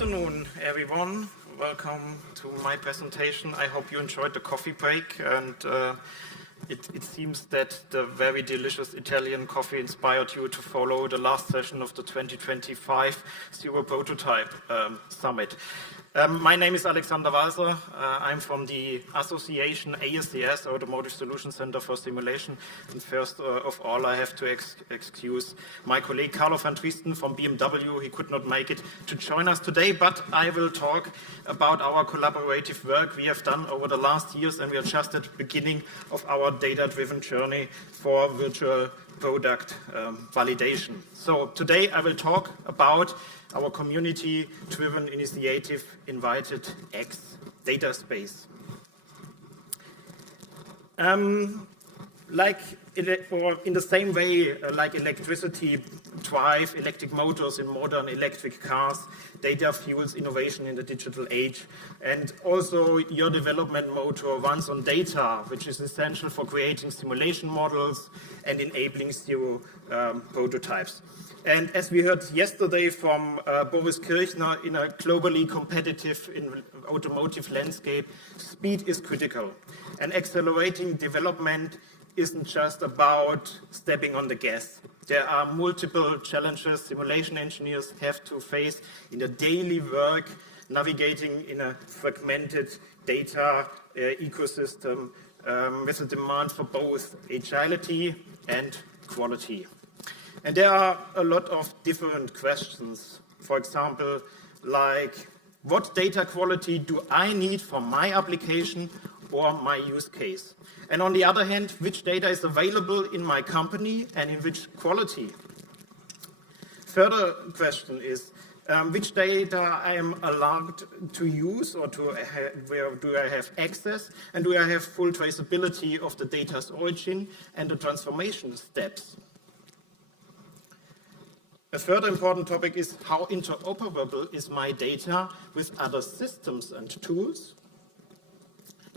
afternoon, everyone. Welcome to my presentation. I hope you enjoyed the coffee break, and it seems that the very delicious Italian coffee inspired you to follow the last session of the 2025 Zero Prototype Summit. My name is Alexander Walser. I'm from the association ASCS, Automotive Solution Center for Simulation. And first of all, I have to excuse my colleague Carlo van Driesten from BMW. He could not make it to join us today, but I will talk about our collaborative work we have done over the last years, and we are just at the beginning of our data-driven journey for virtual product validation. So today I will talk about our community-driven initiative, ENVITED-X Data Space. Like in the same way, like electricity drive electric motors in modern electric cars, data fuels innovation in the digital age. And also your development motor runs on data, which is essential for creating simulation models and enabling zero prototypes. And as we heard yesterday from Boris Kirchner, in a globally competitive automotive landscape, speed is critical. And accelerating development isn't just about stepping on the gas. There are multiple challenges simulation engineers have to face in their daily work, navigating in a fragmented data ecosystem with a demand for both agility and quality. And there are a lot of different questions. For example, like, what data quality do I need for my application or my use case? And on the other hand, which data is available in my company and in which quality? Further question is, which data I am allowed to use, or where do I have access, and do I have full traceability of the data's origin and the transformation steps? A further important topic is how interoperable is my data with other systems and tools?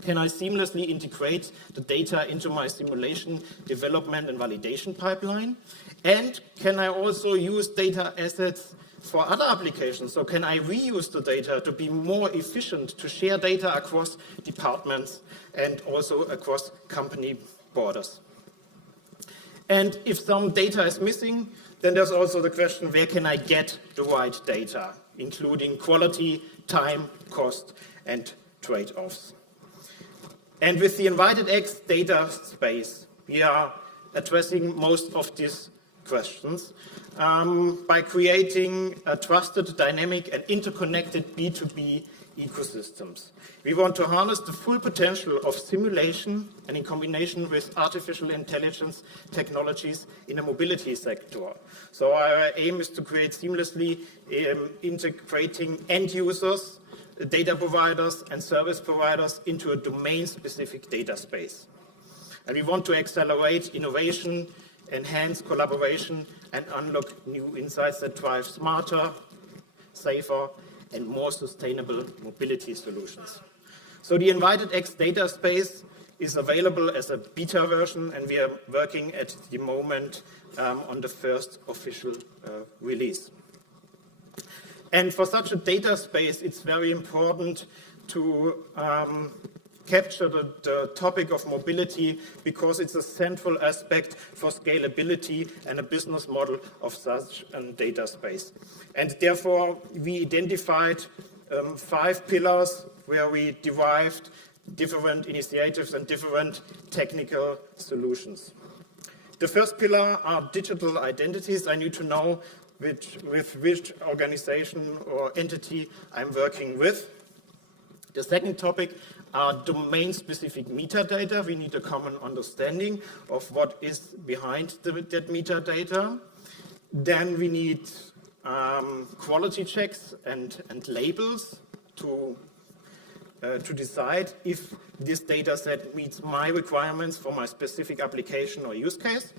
Can I seamlessly integrate the data into my simulation development and validation pipeline? And can I also use data assets for other applications? So can I reuse the data to be more efficient, to share data across departments and also across company borders? And if some data is missing, then there's also the question, where can I get the right data, including quality, time, cost, and trade-offs? And with the ENVITED-X Data Space, we are addressing most of these questions by creating a trusted, dynamic, and interconnected B2B ecosystems. We want to harness the full potential of simulation and in combination with artificial intelligence technologies in the mobility sector. So our aim is to create seamlessly integrating end users, data providers and service providers into a domain-specific data space. And we want to accelerate innovation, enhance collaboration, and unlock new insights that drive smarter, safer, and more sustainable mobility solutions. So the ENVITED-X Data Space is available as a beta version, and we are working at the moment on the first official release. And for such a data space, it's very important to capture the topic of mobility, because it's a central aspect for scalability and a business model of such a data space. And therefore, we identified 5 pillars where we derived different initiatives and different technical solutions. The first pillar are digital identities. I need to know with which organization or entity I'm working with. The second topic are domain-specific metadata. We need a common understanding of what is behind that metadata. Then we need quality checks and labels to decide if this data set meets my requirements for my specific application or use case.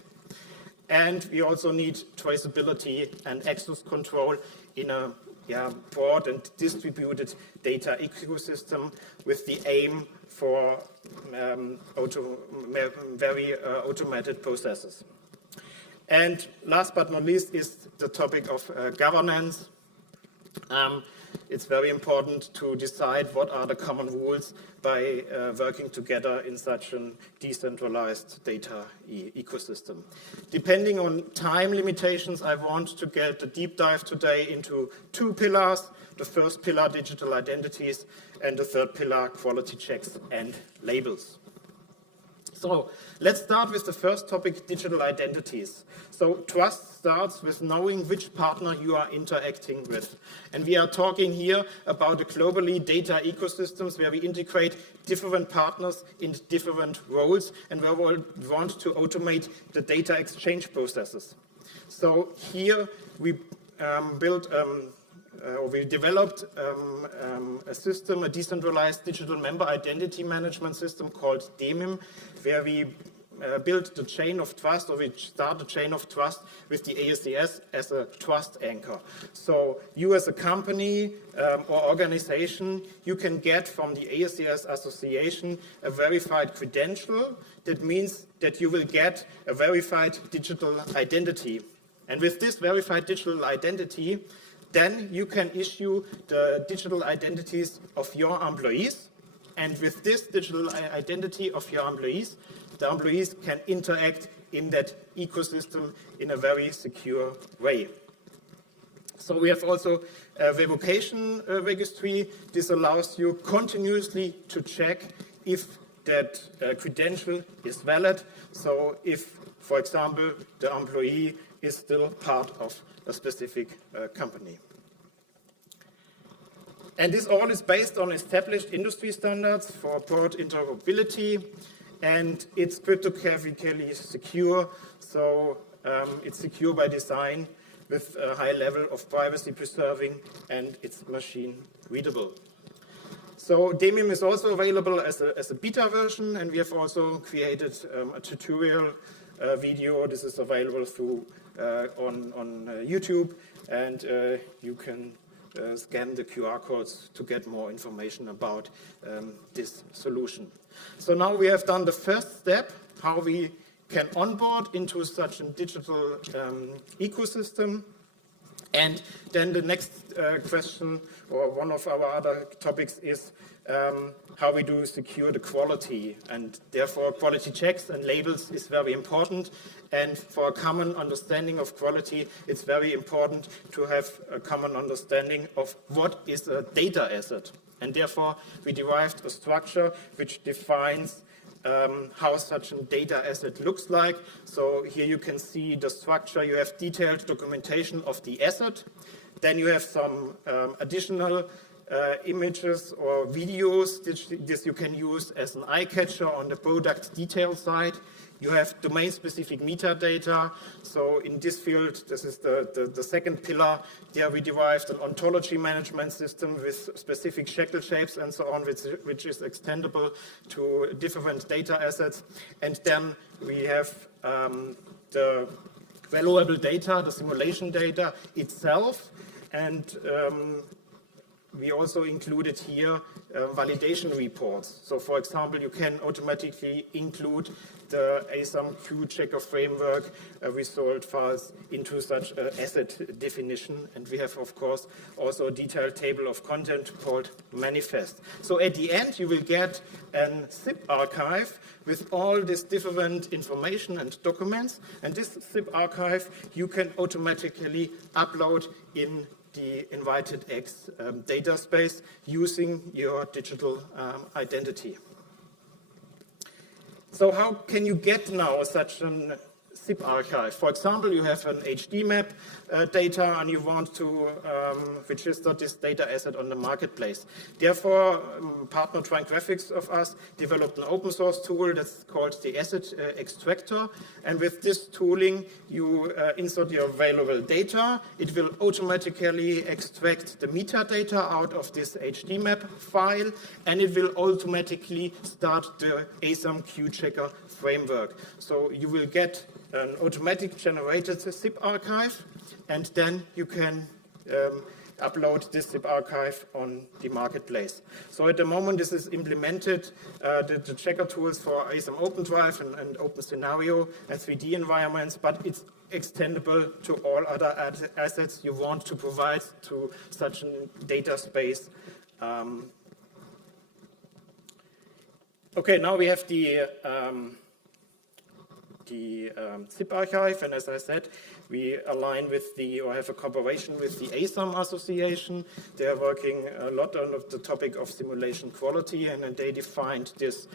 And we also need traceability and access control in a broad and distributed data ecosystem with the aim for very automated processes. And last but not least is the topic of governance. it's very important to decide what are the common rules by working together in such a decentralized data ecosystem. Depending on time limitations, I want to get a deep dive today into two pillars. The first pillar, digital identities, and the third pillar, quality checks and labels. So let's start with the first topic, digital identities. So trust starts with knowing which partner you are interacting with. And we are talking here about the globally data ecosystems where we integrate different partners in different roles and where we want to automate the data exchange processes. So here we we developed a system, a decentralized digital member identity management system called DEMIM, where we built the chain of trust, or we start the chain of trust with the ASCS as a trust anchor. So you as a company or organization, you can get from the ASCS association a verified credential. That means that you will get a verified digital identity. And with this verified digital identity, then you can issue the digital identities of your employees. And with this digital identity of your employees, the employees can interact in that ecosystem in a very secure way. So we have also a revocation registry. This allows you continuously to check if that credential is valid. So if, for example, the employee is still part of a specific company. And this all is based on established industry standards for broad interoperability, and it's cryptographically secure, so it's secure by design with a high level of privacy preserving, and it's machine readable. So DEMIM is also available as a beta version, and we have also created a tutorial video. This is available through on YouTube, and you can scan the QR codes to get more information about this solution. So now we have done the first step, how we can onboard into such a digital ecosystem. And then the next question, or one of our other topics, is how we do secure the quality. And therefore, quality checks and labels is very important. And for a common understanding of quality, it's very important to have a common understanding of what is a data asset. And therefore, we derived a structure which defines how such a data asset looks like. So here you can see the structure. You have detailed documentation of the asset. Then you have some additional images or videos. This you can use as an eye catcher on the product detail side. You have domain-specific metadata. So in this field, this is the second pillar. There we derived an ontology management system with specific shackle shapes and so on, which is extendable to different data assets. And then we have the valuable data, the simulation data itself. And we also included here validation reports. So for example, you can automatically include the ASAM Q checker framework result files into such an asset definition. And we have, of course, also a detailed table of content called manifest. So at the end, you will get a zip archive with all this different information and documents. And this zip archive, you can automatically upload in the ENVITED-X Data Space using your digital identity. So how can you get now such a zip archive? For example, you have an HD map data and you want to register this data asset on the marketplace. Therefore, partner Trine Graphics of us developed an open source tool that's called the Asset Extractor. And with this tooling, you insert your available data. It will automatically extract the metadata out of this HD map file, and it will automatically start the ASAM Q checker framework. So you will get an automatic generated zip archive, and then you can upload this zip archive on the marketplace. So at the moment, this is implemented, the checker tools for ASM OpenDrive and Open Scenario and 3D environments, but it's extendable to all other assets you want to provide to such a data space. Okay, now we have the zip archive, and as I said, we align with or have a cooperation with the ASM Association. They are working a lot on the topic of simulation quality, and then they defined this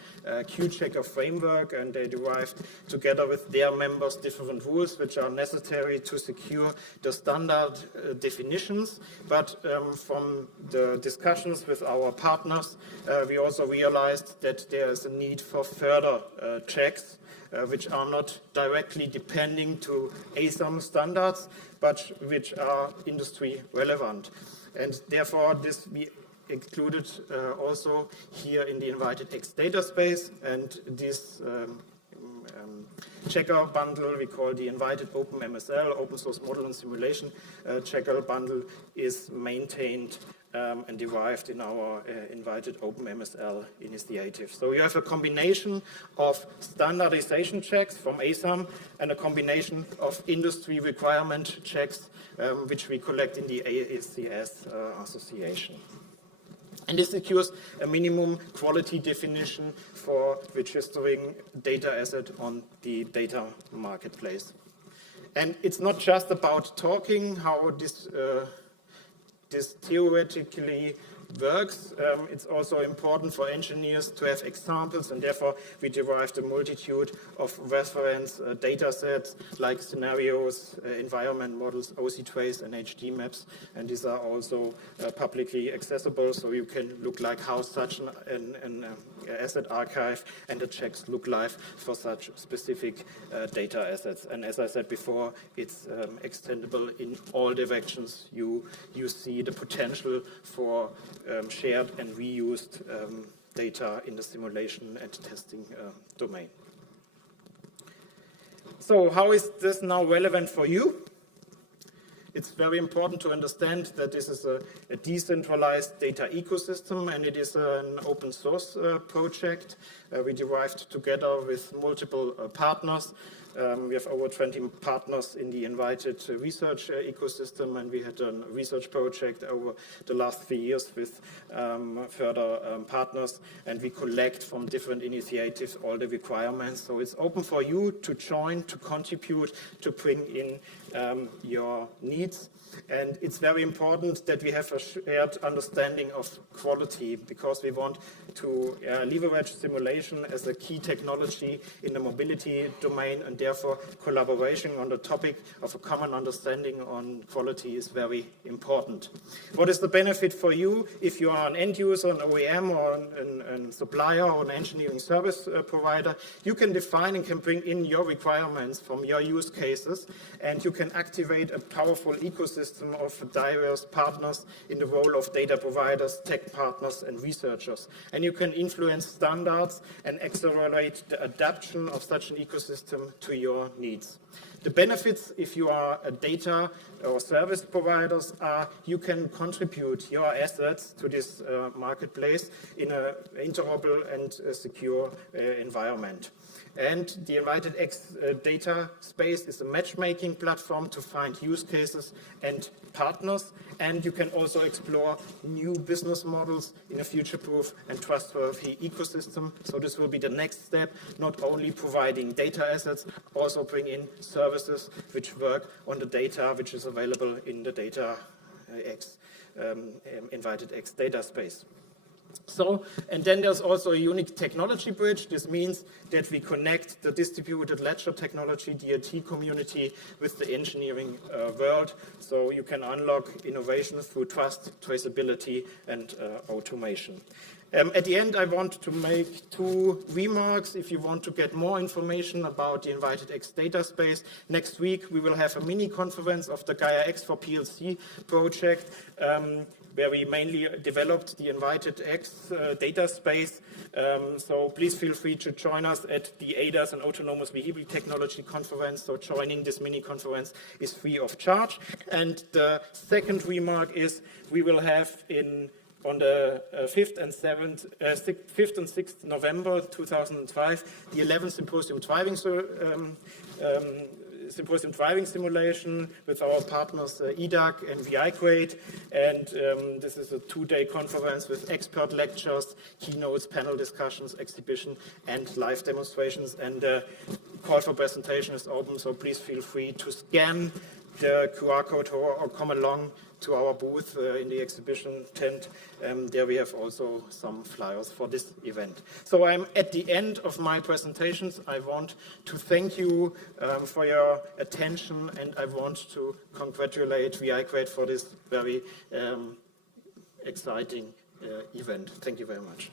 Q-checker framework, and they derived together with their members different rules which are necessary to secure the standard definitions. But from the discussions with our partners, we also realized that there is a need for further checks which are not directly depending to ASM standards, but which are industry relevant. And therefore, this we included also here in the ENVITED-X Data Space, and this checker bundle we call the ENVITED Open MSL, Open Source Model and Simulation checker bundle, is maintained and derived in our ENVITED Open MSL initiative. So you have a combination of standardization checks from ASM and a combination of industry requirement checks which we collect in the ASCS association. And this secures a minimum quality definition for registering data asset on the data marketplace. And it's not just about talking how this theoretically works. It's also important for engineers to have examples, and therefore we derived a multitude of reference data sets like scenarios, environment models, OC trace, and HD maps, and these are also publicly accessible, so you can look like how such an asset archive and the checks look like for such specific data assets. And as I said before, it's extendable in all directions. You see the potential for shared and reused data in the simulation and testing domain. So how is this now relevant for you? It's very important to understand that this is a decentralized data ecosystem, and it is an open source project. We derived together with multiple partners. We have over 20 partners in the ENVITED research ecosystem, and we had a research project over the last 3 years with further partners, and we collect from different initiatives all the requirements. So it's open for you to join, to contribute, to bring in your needs. And it's very important that we have a shared understanding of quality, because we want to leverage simulation as a key technology in the mobility domain, and therefore collaboration on the topic of a common understanding on quality is very important. What is the benefit for you if you are an end user, an OEM, or a supplier, or an engineering service provider? You can define and can bring in your requirements from your use cases, and you can activate a powerful ecosystem of diverse partners in the role of data providers, tech partners, and researchers. And you can influence standards and accelerate the adaptation of such an ecosystem to your needs. The benefits, if you are a data or service providers, are you can contribute your assets to this marketplace in an interoperable and secure environment. And the ENVITED-X Data Space is a matchmaking platform to find use cases and partners, and you can also explore new business models in a future-proof and trustworthy ecosystem. So this will be the next step, not only providing data assets, also bring in services which work on the data which is available in the ENVITED-X Data Space. So, and then there's also a unique technology bridge. This means that we connect the distributed ledger technology, DLT community, with the engineering world. So you can unlock innovation through trust, traceability, and automation. At the end, I want to make 2 remarks. If you want to get more information about the ENVITED-X Data Space, next week we will have a mmini conference of the Gaia X for PLC project, where we mainly developed the ENVITED-X Data Space. So please feel free to join us at the ADAS and Autonomous Vehicle Technology Conference. So joining this mini conference is free of charge. And the second remark is we will have on the 5th and 6th November 2005, the 11th Symposium Driving Simulation with our partners EDAC and VI-Grade. And this is a 2-day conference with expert lectures, keynotes, panel discussions, exhibition, and live demonstrations. And the call for presentation is open, so please feel free to scan the QR code or come along to our booth in the exhibition tent. There we have also some flyers for this event. So I'm at the end of my presentations. I want to thank you for your attention, and I want to congratulate VI-Grade for this very exciting event. Thank you very much.